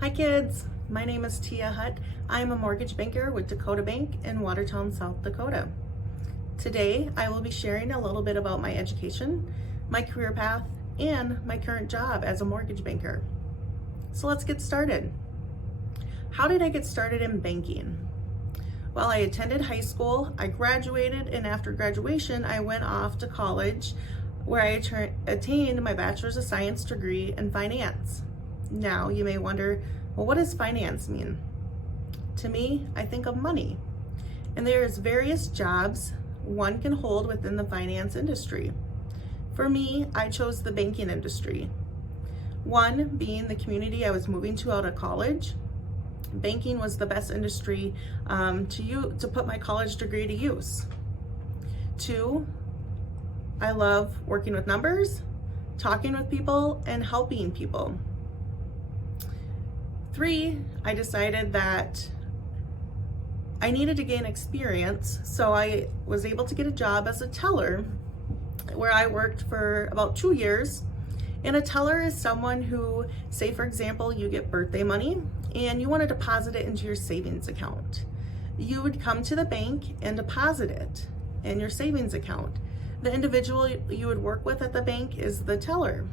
Hi kids, my name is Tia Hutt. I am a mortgage banker with Dakota Bank in Watertown, South Dakota. Today, I will be sharing a little bit about my education, my career path, and my current job as a mortgage banker. So let's get started. How did I get started in banking? Well, I attended high school, I graduated, and after graduation, I went off to college where I attained my Bachelor's of Science degree in finance. Now, you may wonder, well, what does finance mean? To me, I think of money. And there's various jobs one can hold within the finance industry. For me, I chose the banking industry. One being the community I was moving to out of college. Banking was the best industry to put my college degree to use. Two, I love working with numbers, talking with people, and helping people. Three, I decided that I needed to gain experience, so I was able to get a job as a teller where I worked for about 2 years. And a teller is someone who, say for example, you get birthday money and you want to deposit it into your savings account. You would come to the bank and deposit it in your savings account. The individual you would work with at the bank is the teller.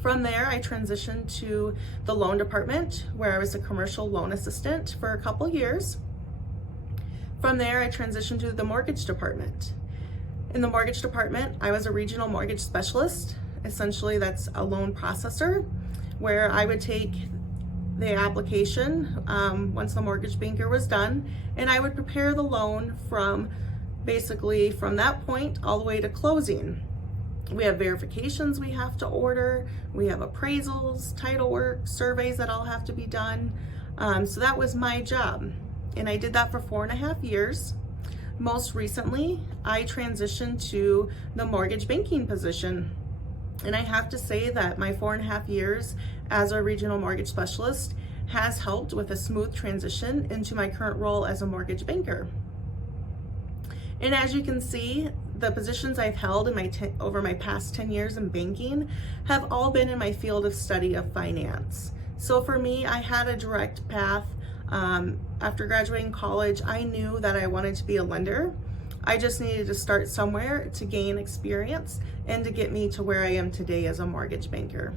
From there, I transitioned to the loan department where I was a commercial loan assistant for a couple years. From there, I transitioned to the mortgage department. In the mortgage department, I was a regional mortgage specialist. Essentially, that's a loan processor where I would take the application once the mortgage banker was done, and I would prepare the loan from that point all the way to closing. We have verifications we have to order, we have appraisals, title work, surveys that all have to be done. So that was my job, and I did that for 4.5 years. Most recently, I transitioned to the mortgage banking position. And I have to say that my 4.5 years as a regional mortgage specialist has helped with a smooth transition into my current role as a mortgage banker. And as you can see, the positions I've held over my past 10 years in banking have all been in my field of study of finance. So for me, I had a direct path. After graduating college, I knew that I wanted to be a lender. I just needed to start somewhere to gain experience and to get me to where I am today as a mortgage banker.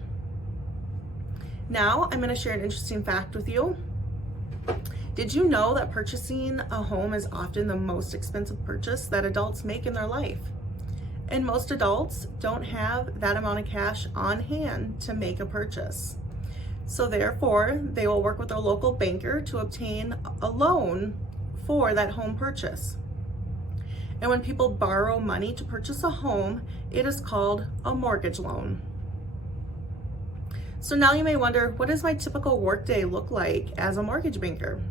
Now, I'm going to share an interesting fact with you. Did you know that purchasing a home is often the most expensive purchase that adults make in their life? And most adults don't have that amount of cash on hand to make a purchase. So therefore, they will work with a local banker to obtain a loan for that home purchase. And when people borrow money to purchase a home, it is called a mortgage loan. So now you may wonder, what does my typical workday look like as a mortgage banker?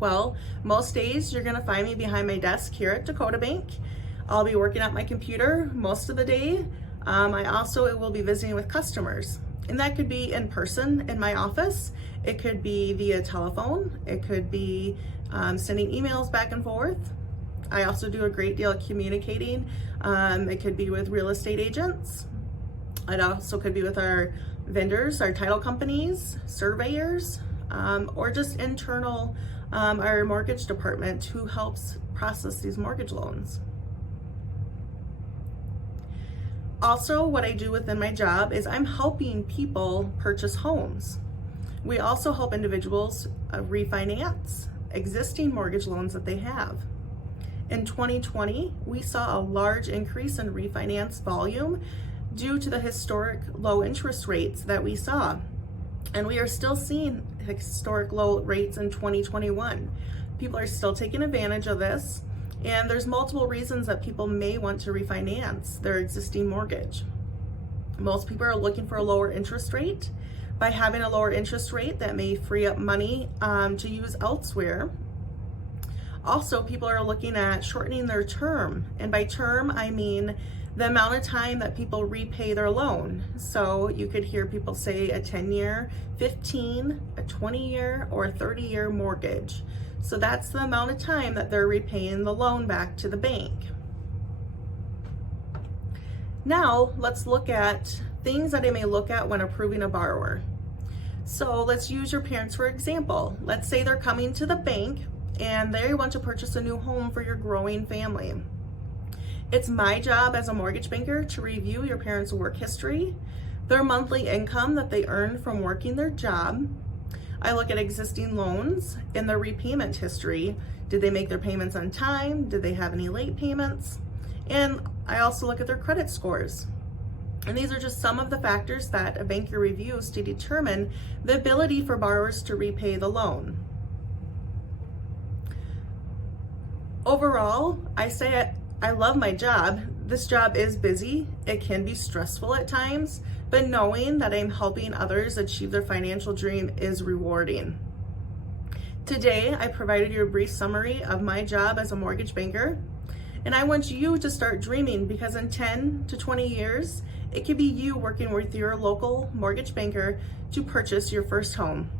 Well, most days you're going to find me behind my desk here at Dakota Bank. I'll be working at my computer most of the day. I also will be visiting with customers, and that could be in person in my office. It could be via telephone. It could be sending emails back and forth. I also do a great deal of communicating. It could be with real estate agents. It also could be with our vendors, our title companies, surveyors, or just internal, our mortgage department who helps process these mortgage loans. Also, what I do within my job is I'm helping people purchase homes. We also help individuals refinance existing mortgage loans that they have. In 2020, we saw a large increase in refinance volume due to the historic low interest rates that we saw. And we are still seeing historic low rates in 2021. People are still taking advantage of this, and there's multiple reasons that people may want to refinance their existing mortgage. Most people are looking for a lower interest rate. By having a lower interest rate, that may free up money to use elsewhere. Also, people are looking at shortening their term, and by term, I mean the amount of time that people repay their loan. So you could hear people say a 10-year, 15, a 20-year, or a 30-year mortgage. So that's the amount of time that they're repaying the loan back to the bank. Now, let's look at things that I may look at when approving a borrower. So let's use your parents for example. Let's say they're coming to the bank and they want to purchase a new home for your growing family. It's my job as a mortgage banker to review your parents' work history, their monthly income that they earn from working their job. I look at existing loans and their repayment history. Did they make their payments on time? Did they have any late payments? And I also look at their credit scores. And these are just some of the factors that a banker reviews to determine the ability for borrowers to repay the loan. Overall, I say I love my job. This job is busy. It can be stressful at times, but knowing that I'm helping others achieve their financial dream is rewarding. Today, I provided you a brief summary of my job as a mortgage banker, and I want you to start dreaming, because in 10 to 20 years, it could be you working with your local mortgage banker to purchase your first home.